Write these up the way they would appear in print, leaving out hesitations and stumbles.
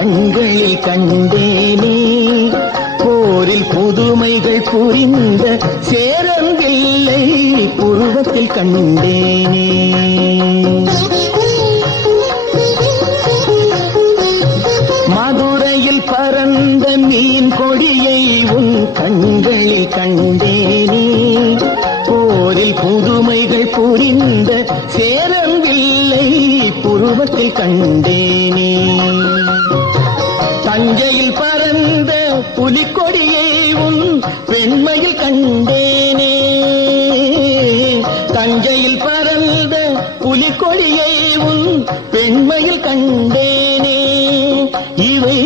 கண்களில் கண்டேனே. போரில் புதுமைகள் புரிந்த சேரம்பிள்ளை புருவத்தில் கண்டேனே. மதுரையில் பறந்த மீன் கொடியை உன் கண்களில் கண்டேனே. போரில் புதுமைகள் புரிந்த சேரம்பிள்ளை புருவத்தில் கண்டேனே. தஞ்சையில் பறந்த புலிக்கொடியை உன் பெண்மையில் கண்டேனே. தஞ்சையில் பறந்த புலிக்கொடியை உன் பெண்மையில் கண்டேனே. இவை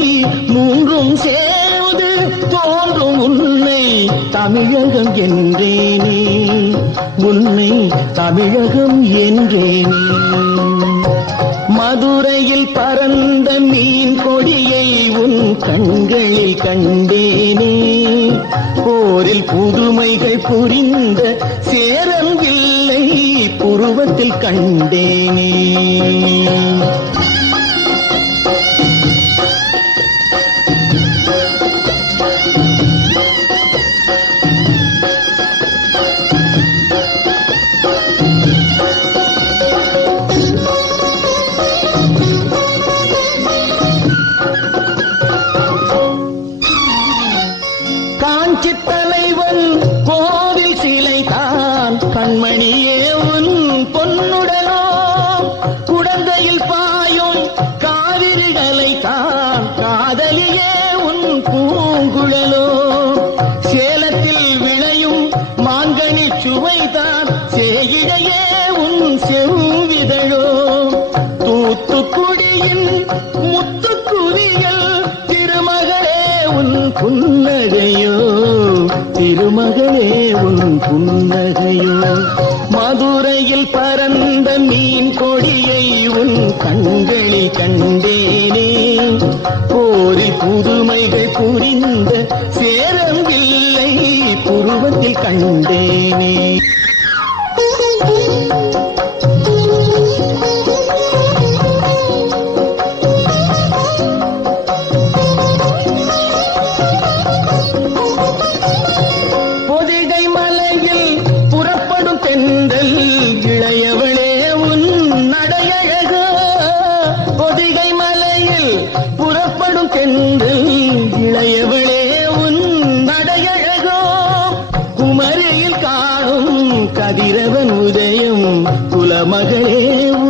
மூன்றும் சேர்ந்து தோன்றும் உன்னை தமிழகம் என்றேனே. உன்னை தமிழகம் என்றேனே. மதுரையில் பறந்த மீன் கொடியை உன் கண்களில் கண்டேனே. போரில் புதுமைகள் புரிந்த சேரம்பிள்ளை புருவத்தில் கண்டேனே. காஞ்சி தலைவன் கோவில் சிலை தான் கண்மணியே உன் பொன்னுடனோ. குடந்தையில் பாயும் காவிரிகளை தான் காதலியே உன் பூங்குழலோ. சேலத்தில் விளையும் மாங்கனி சுவைதான் சேயிழையே உன் செவ்விதழோ. தூத்துக்குடியின் முத்துக்குவியல் திருமகளே உன் புன்னகையோ. திருமகளே உன் புன்னகையோ. மதுரையில் பறந்த மீன் கொடியை உன் கண்களில் கண்டேனே. போரில் புதுமைகள் புரிந்த சேரம்பிள்ளை புருவத்தில் கண்டேனே. இளையவளே உன் நடையழகோ. பொதிகை மலையில் புறப்படும் தென்றல் இளையவளே உன் நடையழகோ. குமரியில் காணும் கதிரவன் உதயம் குலமகளே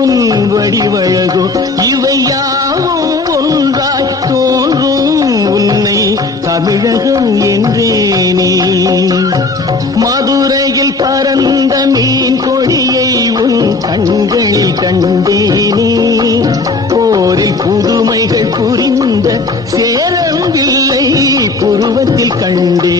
உன் வடிவழகோ. இவை யாவும் ஒன்றாய் தோன்றும் உன்னை தமிழகம் என்றேனே. மதுரையில் பறந்த மீன் கொடியை உன் கண்களில் கண்டேனே. போரில் புதுமைகள் புரிந்த சேரம்பிள்ளை புருவத்தில் கண்டே.